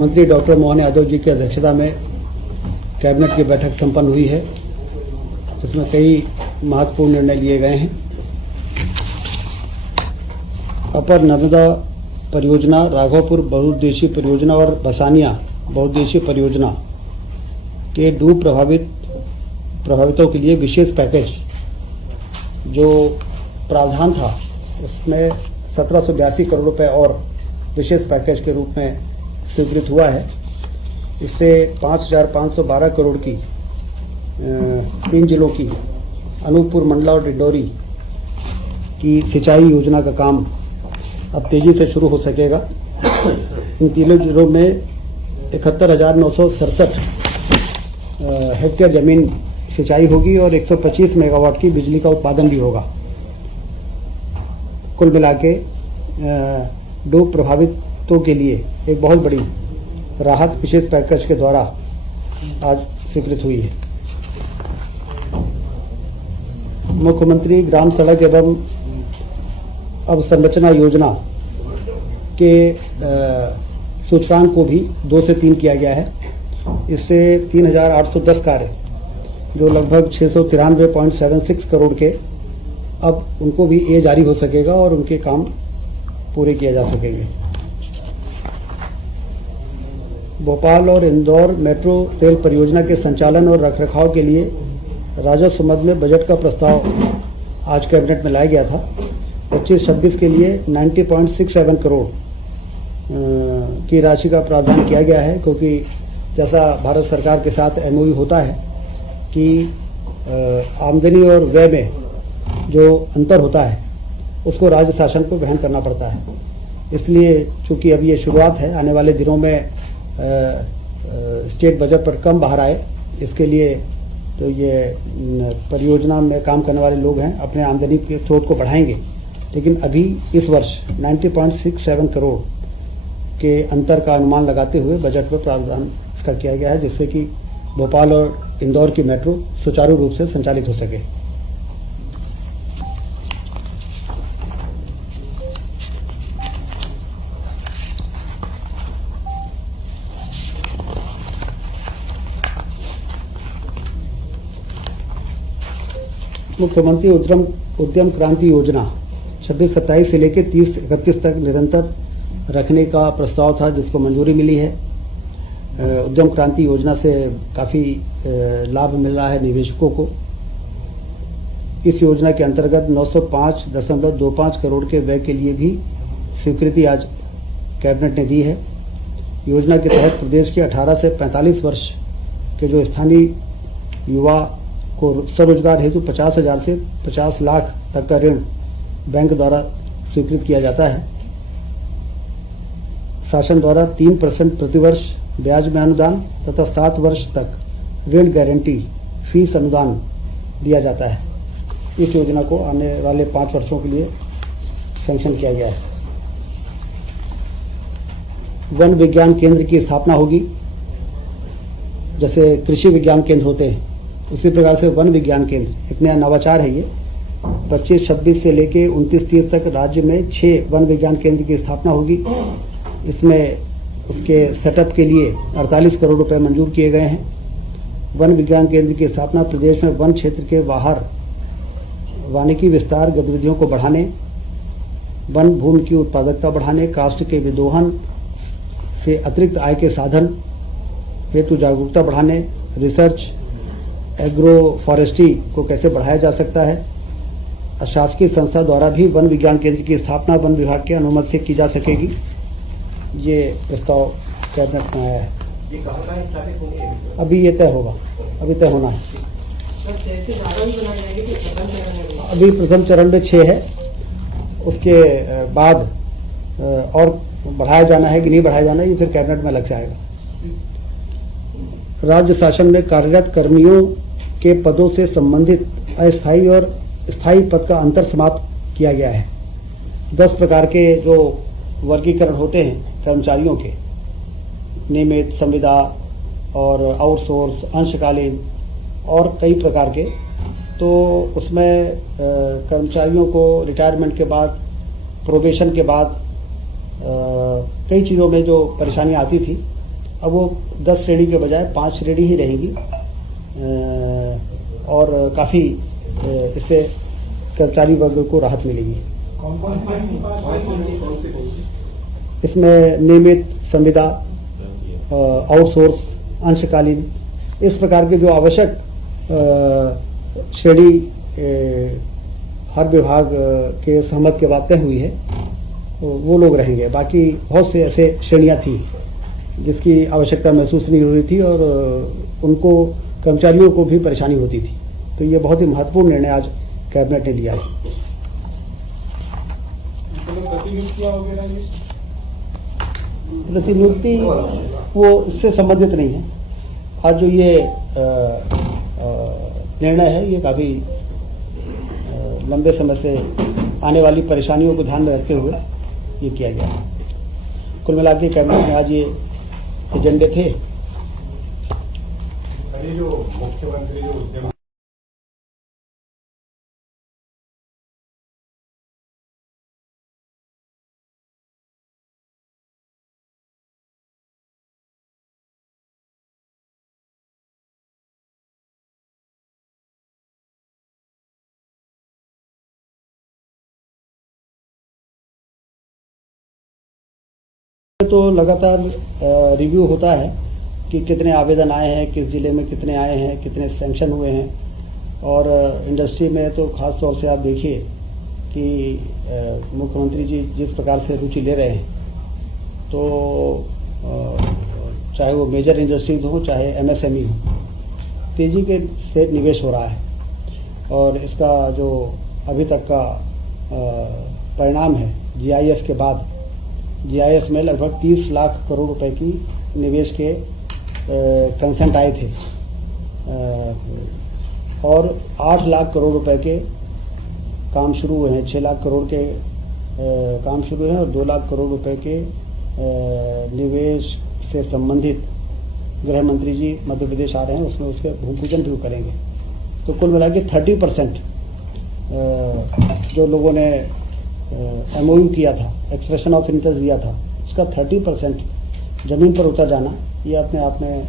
मंत्री डॉक्टर मोहन यादव जी की अध्यक्षता में कैबिनेट की बैठक संपन्न हुई है, जिसमें कई महत्वपूर्ण निर्णय लिए गए हैं। अपर नर्मदा परियोजना, राघोपुर बहुउद्देशीय परियोजना और बसानिया बहुउद्देशीय परियोजना के डूब प्रभावितों के लिए विशेष पैकेज जो प्रावधान था, उसमें 1782 करोड़ रुपए और विशेष पैकेज के रूप में स्वीकृत हुआ है। इससे 5512 करोड़ की 3 जिलों की अनूपपुर, मंडला और डिंडोरी की सिंचाई योजना का काम अब तेजी से शुरू हो सकेगा। इन तीनों जिलों में 71,967 हेक्टेयर जमीन सिंचाई होगी और 125 मेगावाट की बिजली का उत्पादन भी होगा। कुल मिला के डूब प्रभावितों के लिए एक बहुत बड़ी राहत विशेष पैकेज के द्वारा आज स्वीकृत हुई है। मुख्यमंत्री ग्राम सड़क एवं अवसंरचना योजना के सूचकांक को भी 2 से 3 किया गया है। इससे 3,810 कार्य जो लगभग 693.76 करोड़ के, अब उनको भी ये जारी हो सकेगा और उनके काम पूरे किए जा सकेंगे। भोपाल और इंदौर मेट्रो रेल परियोजना के संचालन और रखरखाव के लिए राजस्व मद में बजट का प्रस्ताव आज कैबिनेट में लाया गया था। 25-26 के लिए 90.67 करोड़ की राशि का प्रावधान किया गया है, क्योंकि जैसा भारत सरकार के साथ MOU होता है कि आमदनी और व्यय में जो अंतर होता है उसको राज्य शासन को वहन करना पड़ता है। इसलिए चूंकि अब ये शुरुआत है, आने वाले दिनों में स्टेट बजट पर कम बाहर आए, इसके लिए तो ये परियोजना में काम करने वाले लोग हैं अपने आमदनी के स्रोत को बढ़ाएंगे। लेकिन अभी इस वर्ष 90.67 करोड़ के अंतर का अनुमान लगाते हुए बजट में प्रावधान इसका किया गया है, जिससे कि भोपाल और इंदौर की मेट्रो सुचारू रूप से संचालित हो सके। मुख्यमंत्री उद्यम क्रांति योजना 26-27 से लेकर 30-31 तक निरंतर रखने का प्रस्ताव था, जिसको मंजूरी मिली है। उद्यम क्रांति योजना से काफ़ी लाभ मिल रहा है निवेशकों को। इस योजना के अंतर्गत 905.25 करोड़ के व्यय के लिए भी स्वीकृति आज कैबिनेट ने दी है। योजना के तहत प्रदेश के 18 से 45 वर्ष के जो स्थानीय युवा को स्वरोजगार हेतु 50,000 से 50 लाख तक का ऋण बैंक द्वारा स्वीकृत किया जाता है। शासन द्वारा 3% प्रतिवर्ष ब्याज में अनुदान तथा 7 वर्ष तक ऋण गारंटी फीस अनुदान दिया जाता है। इस योजना को आने वाले 5 वर्षों के लिए सैंक्शन किया गया है। वन विज्ञान केंद्र की स्थापना होगी। जैसे कृषि विज्ञान केंद्र होते हैं, उसी प्रकार से वन विज्ञान केंद्र एक नया नवाचार है। ये 25-26 से लेके 29-30 तक राज्य में 6 वन विज्ञान केंद्र की स्थापना होगी। इसमें उसके सेटअप के लिए 48 करोड़ रुपए मंजूर किए गए हैं। वन विज्ञान केंद्र की स्थापना प्रदेश में वन क्षेत्र के बाहर वानिकी विस्तार गतिविधियों को बढ़ाने, वन भूमि की उत्पादकता बढ़ाने, काष्ठ के विदोहन से अतिरिक्त आय के साधन हेतु जागरूकता बढ़ाने, रिसर्च, एग्रो फॉरेस्ट्री को कैसे बढ़ाया जा सकता है। अशासकीय संस्था द्वारा भी वन विज्ञान केंद्र की स्थापना वन विभाग की अनुमति से की जा सकेगी। ये प्रस्ताव कैबिनेट में आया है। ये कहाँ स्थापित होंगे? अभी ये तय होगा, अभी तय होना है। अभी प्रथम चरण में 6 है, उसके बाद और बढ़ाया जाना है कि नहीं बढ़ाया जाना है, ये फिर कैबिनेट में अलग से आएगा। राज्य शासन में कार्यरत कर्मियों के पदों से संबंधित अस्थायी और स्थायी पद का अंतर समाप्त किया गया है। 10 प्रकार के जो वर्गीकरण होते हैं कर्मचारियों के, नियमित, संविदा और आउटसोर्स, अंशकालीन और कई प्रकार के, तो उसमें कर्मचारियों को रिटायरमेंट के बाद, प्रोबेशन के बाद कई चीज़ों में जो परेशानियां आती थी, अब वो 10 श्रेणी के बजाय 5 श्रेणी ही रहेंगी और काफ़ी इससे कर्मचारी वर्ग को राहत मिलेगी। कौन सी इसमें नियमित, संविदा, आउटसोर्स, अंशकालीन, इस प्रकार के जो आवश्यक श्रेणी हर विभाग के सहमत के बाद तय हुई है वो लोग रहेंगे। बाकी बहुत से ऐसे श्रेणियां थी जिसकी आवश्यकता महसूस नहीं हो रही थी और उनको कर्मचारियों को भी परेशानी होती थी। तो ये बहुत ही महत्वपूर्ण निर्णय आज कैबिनेट ने लिया है। प्रतिनियुक्ति वो इससे संबंधित नहीं है। आज जो ये निर्णय है ये काफ़ी लंबे समय से आने वाली परेशानियों को ध्यान में रखते हुए ये किया गया। कुल मिला के कैबिनेट में आज ये एजेंडे थे। अरे जो मुख्यमंत्री जो उद्यम तो लगातार रिव्यू होता है कि कितने आवेदन आए हैं, किस जिले में कितने आए हैं, कितने सैंक्शन हुए हैं। और इंडस्ट्री में तो ख़ास तौर से आप देखिए कि मुख्यमंत्री जी जिस प्रकार से रुचि ले रहे हैं, तो चाहे वो मेजर इंडस्ट्रीज हो चाहे एमएसएमई हो, तेज़ी के से निवेश हो रहा है। और इसका जो अभी तक का परिणाम है जीआईएस के बाद, जीआईएस में लगभग 30 लाख करोड़ रुपए की निवेश के कंसेंट आए थे और 8 लाख करोड़ रुपए के काम शुरू हुए हैं। 6 लाख करोड़ के काम शुरू हैं और 2 लाख करोड़ रुपए के निवेश से संबंधित गृह मंत्री जी मध्य प्रदेश आ रहे हैं, उसमें उसके भूमि पूजन भी करेंगे। तो कुल मिला के 30% जो लोगों ने एमओयू किया था, एक्सप्रेशन ऑफ इंटरेस्ट दिया था, उसका 30% जमीन पर उतर जाना ये अपने आप में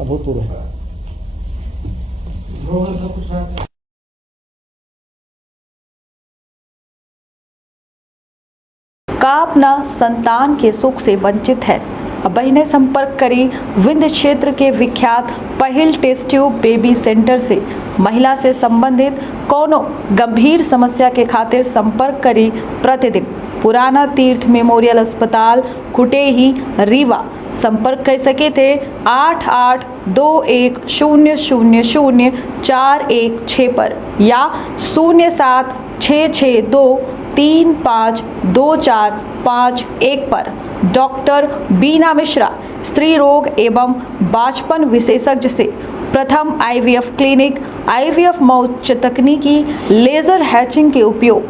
अभूतपूर्व है। का अपना संतान के सुख से वंचित है? अब बहनें संपर्क करें विंध्य क्षेत्र के विख्यात पहिल टेस्ट ट्यूब बेबी सेंटर से। महिला से संबंधित कोनो गंभीर समस्या के खातिर संपर्क करें प्रतिदिन पुराना तीर्थ मेमोरियल अस्पताल कुटेही रीवा। संपर्क कर सके थे 8821000416 पर या 0766235245 पर। डॉक्टर बीना मिश्रा, स्त्री रोग एवं बांझपन विशेषज्ञ से प्रथम आईवीएफ क्लिनिक, आईवीएफ में उच्च तकनीकी लेजर हैचिंग के उपयोग,